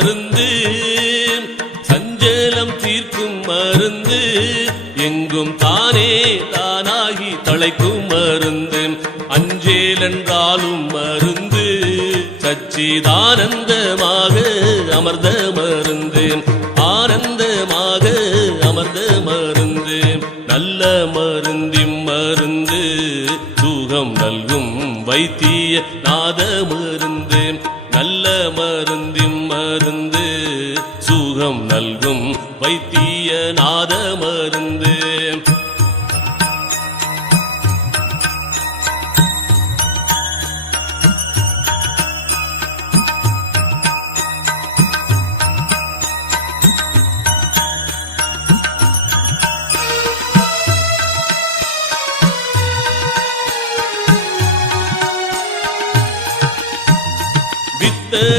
மருந்து. சஞ்சலம் தீர்க்கும் மருந்து. எங்கும் தானே தானாகி தலைக்கும் மருந்து. அஞ்சேலென்றாலும் மருந்து. சச்சிதானந்தமாக அமர்ந்த மருந்து. ஆனந்தமாக அமர்ந்த மருந்து. நல்ல மருந்திம் மருந்து. சுகம் நல்கும் வைத்திய நாத மருந்து. நல்ல மருந்து.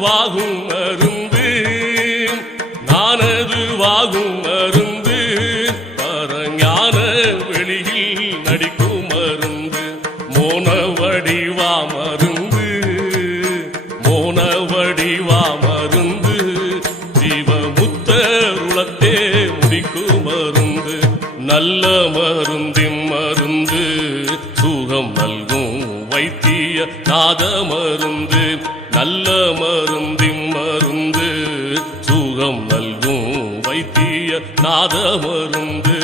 வாகும் மருந்து நானது வாகும் மருந்து பரஞான வெளியில் நடிக்கும் மருந்து. மோன வடிவா மருந்து. மோன வடிவா மருந்து. ஜீவமுத்தருளத்தே முடிக்கும் மருந்து. நல்ல மருந்தின் மருந்து. சுகம் நல்கும் வைத்திய நாத மருந்து. நல்ல மருந்தின் மருந்து சுகம் நல்கும் வைத்திய நாத மருந்து.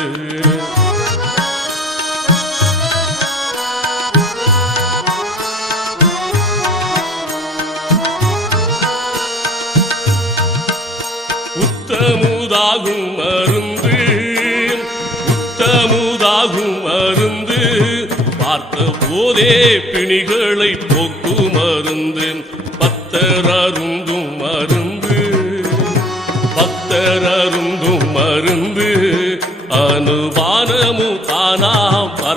உத்தமுதாகும் மருந்து போதே பிணிகளை போக்கு மருந்து. பத்தர் அருந்தும் மருந்து. பக்தர் அருந்தும் மருந்து. அனுபானமும்